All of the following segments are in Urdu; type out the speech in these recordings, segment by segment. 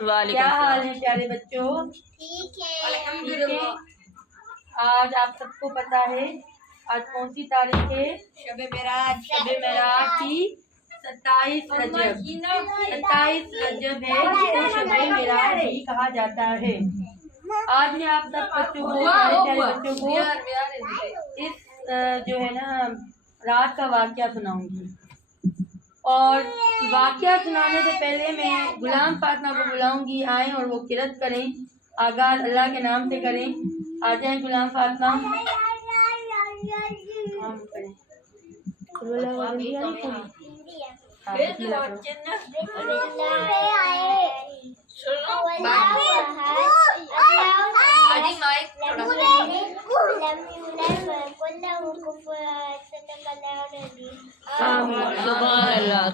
کیا حال ہے پیارے بچوں؟ ٹھیک ہے الحمدللہ۔ آج آپ سب کو پتا ہے آج کون سی تاریخ ہے؟ شب معراج کی 27 رجب ہے، جس کو شب معراج بھی کہا جاتا ہے۔ آج میں آپ سب بچوں کو اس جو ہے نا رات کا واقعہ سناؤں گی، اور واقعہ سنانے سے پہلے میں غلام فاطمہ کو بلاؤں گی، آئیں اور وہ قرات کریں، آغاز اللہ کے نام سے کریں۔ آ جائیں غلام فاطمہ۔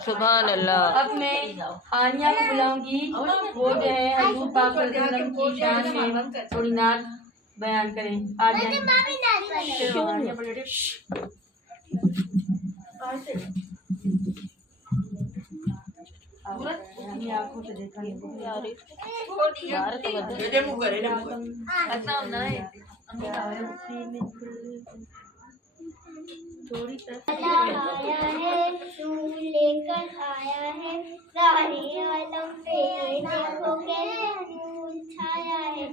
سبحان اللہ۔ اب میں ہانیہ کو بلاؤں گی، وہ جو ہے حضور پاک صلی اللہ علیہ وسلم کی شان میں تھوڑی نعت بیان کریں۔ آ جائیں۔ آنکھوں سے دیکھا تھوڑی آیا ہے نور لے کر آیا ہے، سارے عالم پہ دیکھو کیسے نور چھایا ہے۔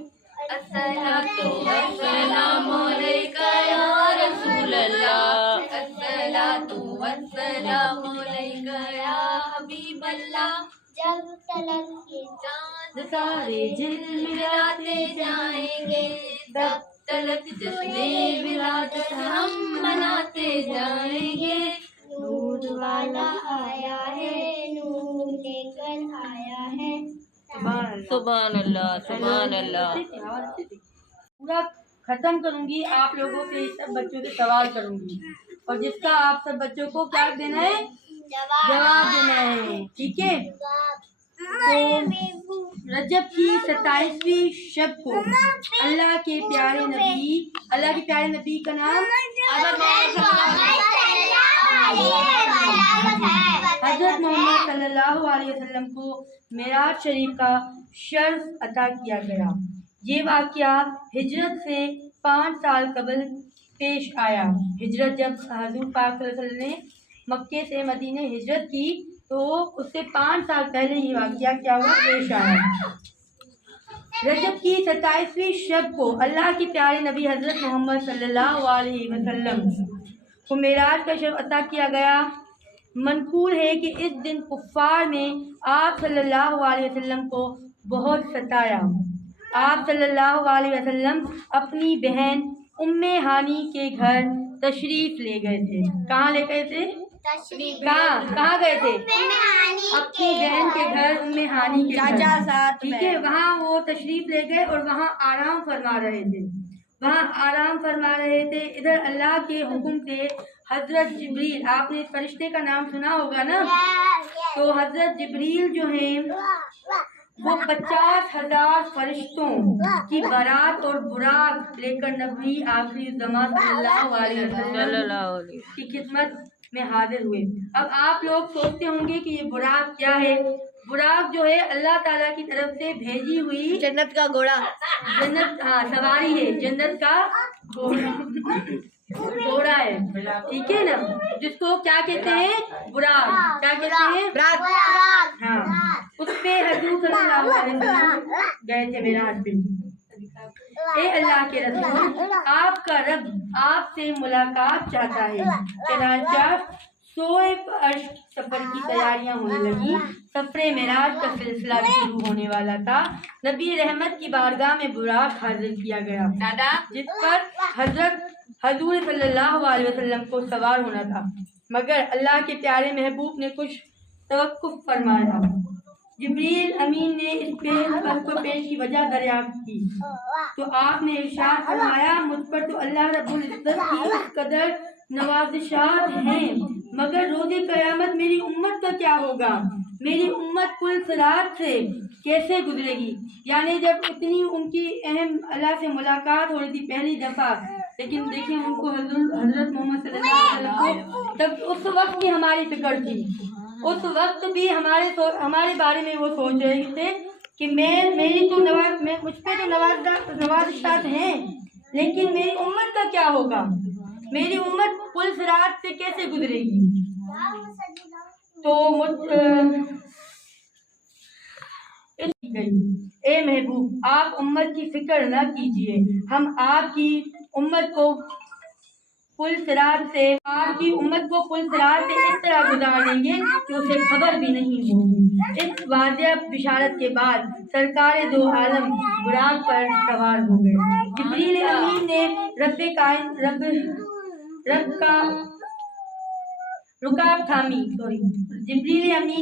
السلام علیکہ یا رسول اللہ، الصلاۃ والسلام علیکہ یا حبیب اللہ۔ جب تلک کے چاند سارے جھلملاتے جائیں گے، تب تلک جشن ولادت ہم مناتے جائیں گے۔ نور والا آیا ہے، نور لے کر آیا ہے۔ سبحان اللہ، سبحان اللہ۔ پورا ختم کروں گی، آپ لوگوں سے سب بچوں سے سوال کروں گی، اور جس کا آپ سب بچوں کو کیا دینا ہے؟ جواب دینا ہے، ٹھیک ہے؟ تو رجب کی 27ویں شب کو اللہ کے پیارے نبی کا نام حضرت محمد صلی اللہ علیہ وسلم کو معراج شریف کا شرف عطا کیا گیا۔ یہ واقعہ ہجرت سے 5 سال قبل پیش آیا۔ ہجرت جب حضور پاک صلی اللہ علیہ وسلم نے مکے سے مدینے ہجرت کی تو اس سے 5 سال پہلے یہ واقعہ کیا ہوا پیش آیا۔ رجب کی 27ویں شب کو اللہ کے پیارے نبی حضرت محمد صلی اللہ علیہ وسلم کو معراج کا شرف عطا کیا گیا۔ منقول ہے کہ اس دن کفار نے آپ صلی اللہ علیہ وسلم کو بہت ستایا۔ آپ صلی اللہ علیہ وسلم اپنی بہن ام ہانی کے گھر تشریف لے گئے تھے۔ کہاں لے گئے تھے؟ کہاں گئے تھے؟ اپنی بہن کے گھر ام ہانی کے گھر، ٹھیک ہے؟ وہاں وہ تشریف لے گئے اور وہاں آرام فرما رہے تھے۔ ادھر اللہ کے حکم سے حضرت جبریل، آپ نے اس فرشتے کا نام سنا ہوگا نا؟ تو حضرت جبریل جو ہیں وہ 50,000 فرشتوں کی بارات اور براق لے کر نبی آخری زمان صلی اللہ علیہ وسلم کی خدمت میں حاضر ہوئے۔ اب آپ لوگ سوچتے ہوں گے کہ یہ براق کیا ہے؟ براق جو ہے اللہ تعالیٰ کی طرف سے بھیجی ہوئی جنت کا گھوڑا، سواری ہے، جنت کا گھوڑا ہے، ٹھیک ہے نا؟ جس کو کیا کہتے ہیں؟ براق۔ کیا کہتے ہیں؟ ہاں، اس پہ حضور صلی اللہ علیہ وسلم گئے تھے معراج پہ۔ اے اللہ کے رسول، آپ کا رب آپ سے ملاقات چاہتا ہے۔ چنانچہ سوئے عرش سفر کی تیاریاں ہونے لگی۔ سفر معراج کا سلسلہ بھی شروع ہونے والا تھا۔ نبی رحمت کی بارگاہ میں براق حاضر کیا گیا، جس پر حضور صلی اللہ علیہ وسلم کو سوار ہونا تھا، مگر اللہ کے پیارے محبوب نے کچھ توقف فرمایا۔ جبریل امین نے اس پیش کی وجہ دریافت کی تو آپ نے ارشاد فرمایا، مجھ پر تو اللہ رب العزت کی اس قدر نوازشات ہیں، مگر روز قیامت میری امت کا کیا ہوگا؟ میری امت پل صراط سے کیسے گزرے گی؟ یعنی جب اتنی ان کی اہم اللہ سے ملاقات ہو رہی تھی پہلی دفعہ، لیکن دیکھیں ان کو حضرت محمد صلی اللہ علیہ وسلم کو تب اس وقت بھی ہماری فکر تھی، اس وقت بھی ہمارے بارے میں وہ سوچ رہے تھے کہ میری تو مجھ پہ تو نوازشات ہیں، لیکن میری امت کا کیا ہوگا؟ میری امت پل صراط سے کیسے گزرے گی؟ تو اے محبوب آپ امت کی فکر نہ کیجیے، ہم آپ کی امت کو پل صراط سے اس طرح گزار دیں گے کہ اسے خبر بھی نہیں ہوگی۔ اس واضح بشارت کے بعد سرکار دو عالم براق پر سوار ہو گئے۔ جبریل امین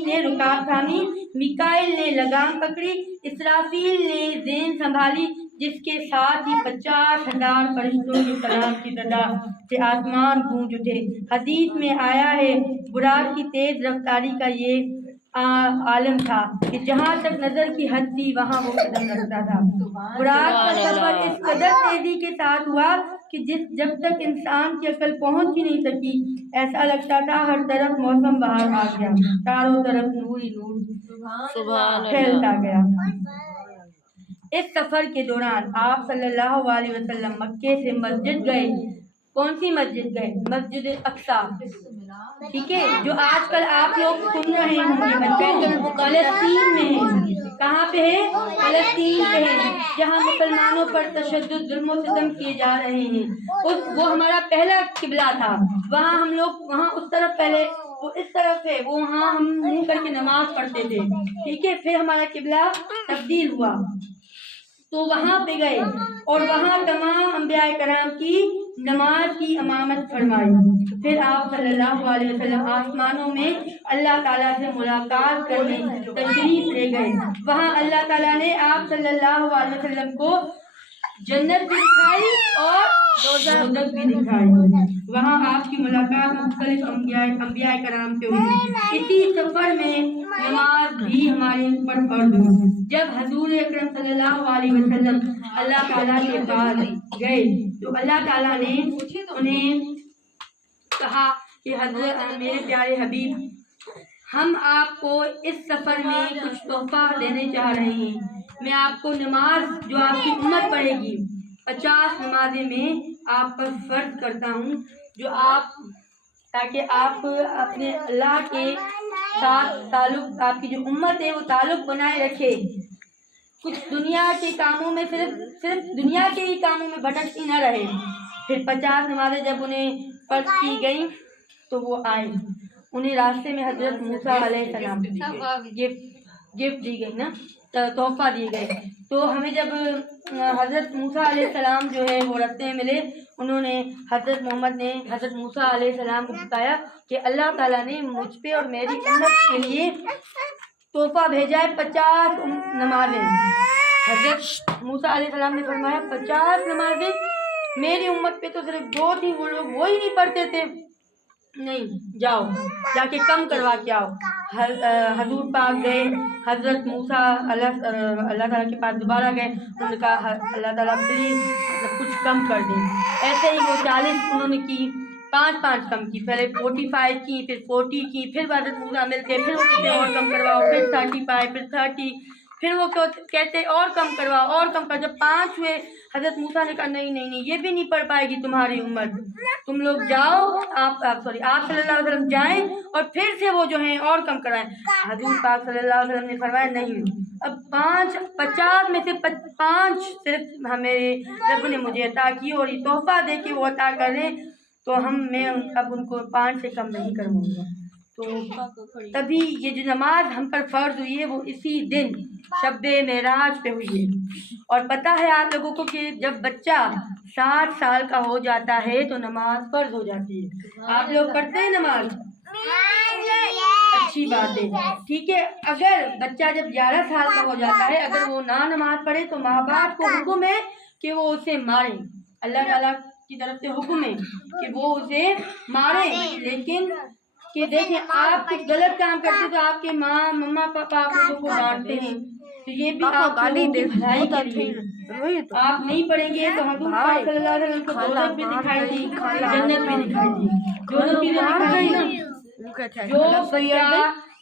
نے رکاب تھامی، میکائیل نے لگام پکڑی، اسرافیل نے زین سنبھالی، جس کے ساتھ ہی 50,000 فرشتوں کے کلام کی صدا سے آسمان گونج اٹھے۔ حدیث میں آیا ہے براق کی تیز رفتاری کا یہ عالم تھا کہ جہاں تک نظر کی حد تھی وہاں وہ قدم رکھتا تھا۔ براق کا سفر اس قدر تیزی کے ساتھ ہوا کہ جب تک انسان کی عقل پہنچ ہی نہیں سکی، ایسا لگتا تھا ہر طرف موسم بہار آ گیا، چاروں طرف نور ہی نور پھیلتا گیا۔ اس سفر کے دوران آپ صلی اللہ علیہ وسلم مکے سے مسجد گئے۔ کون سی مسجد گئے؟ مسجد اقصی، ٹھیک ہے، جو آج کل آپ لوگ سن رہے ہوں گے فلسطین میں ہے۔ کہاں پہ ہے؟ فلسطین پہ ہے، جہاں مسلمانوں پر تشدد، ظلم و ستم کیے جا رہے ہیں۔ وہ ہمارا پہلا قبلہ تھا، وہاں ہم لوگ اس طرف پہلے وہ اس طرف ہے، وہ وہاں ہم منہ کر کے نماز پڑھتے تھے، ٹھیک ہے۔ پھر ہمارا قبلہ تبدیل ہوا تو وہاں پہ گئے اور وہاں تمام انبیاء کرام کی نماز کی امامت فرمائی۔ پھر آپ صلی اللہ علیہ وسلم آسمانوں میں اللہ تعالیٰ سے ملاقات کرنے تشریف لے گئے۔ وہاں اللہ تعالیٰ نے آپ صلی اللہ علیہ وسلم کو جنت بھی دکھائی اور دوزخ بھی دکھائی۔ وہاں آپ کی ملاقات مختلف انبیاء کرام سے ہوئی۔ اسی سفر میں نماز بھی ہمارے اوپر فرض ہوئی۔ جب حضور اکرم صلی اللہ علیہ وسلم اللہ تعالیٰ کے پاس گئے تو اللہ تعالیٰ نے انہیں کہا کہ حضرت میرے پیارے حبیب، ہم آپ کو اس سفر میں کچھ تحفہ دینے چاہ رہے ہیں۔ میں آپ کو نماز جو آپ کی امت پڑھے گی 50 نمازیں میں آپ پر فرض کرتا ہوں، جو تاکہ آپ اپنے اللہ کے ساتھ تعلق، آپ کی جو امت ہے وہ تعلق بنائے رکھے، کچھ دنیا کے کاموں میں صرف دنیا کے ہی کاموں میں بھٹکتی نہ رہے۔ پھر 50 نمازیں جب انہیں فرض کی گئیں تو وہ آئے، انہیں راستے میں حضرت موسیٰ علیہ السلام گفٹ دی گئی نا، تحفہ دیے گئے۔ تو ہمیں جب حضرت موسیٰ علیہ السلام جو ہے وہ راستے میں ملے، انہوں نے حضرت محمد نے حضرت موسیٰ علیہ السلام کو بتایا کہ اللہ تعالیٰ نے مجھ پہ اور میری امت کے لیے تحفہ بھیجا ہے 50 نمازیں۔ حضرت موسیٰ علیہ السلام نے فرمایا 50 نمازیں؟ میری امت پہ تو صرف 2 تھی، وہ لوگ وہی نہیں پڑھتے تھے۔ نہیں، جاؤ جا کے کم کروا کے آؤ۔ حضور پاک گئے، حضرت موسیٰ اللہ تعالیٰ کے پاس دوبارہ گئے، انہوں نے کہا اللہ تعالیٰ پلیز کچھ کم کر دیں۔ ایسے ہی وہ 40 انہوں نے کی، 5 کم کی، پہلے 45 کی، پھر 40 کی، پھر حضرت موسیٰ ملتے، پھر وہ کہتے اور کم کرواؤ، پھر 35، پھر 30، پھر وہ کہتے اور کم کرواؤ اور کم کر۔ جب 5 ہوئے حضرت موسیٰ نے کہا نہیں یہ بھی نہیں پڑھ پائے گی تمہاری امت، تم لوگ جاؤ، آپ صلی اللہ علیہ وسلم جائیں اور پھر سے وہ جو ہیں اور کم کروائیں۔ حضور پاک صلی اللہ علیہ وسلم نے فرمایا نہیں، اب 50 میں سے 5 صرف میرے رب نے مجھے عطا کی اور یہ تحفہ دے کے وہ عطا کر رہے، تو میں اب ان کو 5 سے کم نہیں کروں گا۔ تو تبھی یہ جو نماز ہم پر فرض ہوئی ہے وہ اسی دن شب معراج پہ ہوئی ہے۔ اور پتہ ہے آپ لوگوں کو کہ جب بچہ 7 سال کا ہو جاتا ہے تو نماز فرض ہو جاتی ہے۔ آپ لوگ پڑھتے ہیں نماز؟ اچھی بات ہے، ٹھیک ہے۔ اگر بچہ جب 11 سال کا ہو جاتا ہے، اگر وہ نہ نماز پڑھے تو ماں باپ کو حکم ہے کہ وہ اسے ماریں۔ اللہ تعالیٰ کی طرف سے حکم ہے کہ وہ اسے ماریں، لیکن کہ دیکھیں آپ کچھ غلط کام کرتے تو آپ کے مما پاپا آپ لوگوں کو ڈانٹتے ہیں، تو یہ بھی آپ لوگوں کی بھلائی کے لیے آپ نہیں پڑھیں گے تو حضور پاک صلی اللہ علیہ وسلم کو دوزخ بھی دکھائی دی، جنت بھی دکھائی دی، دونوں چیزیں دکھائی دی نا۔ جو بچہ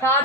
7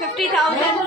50,000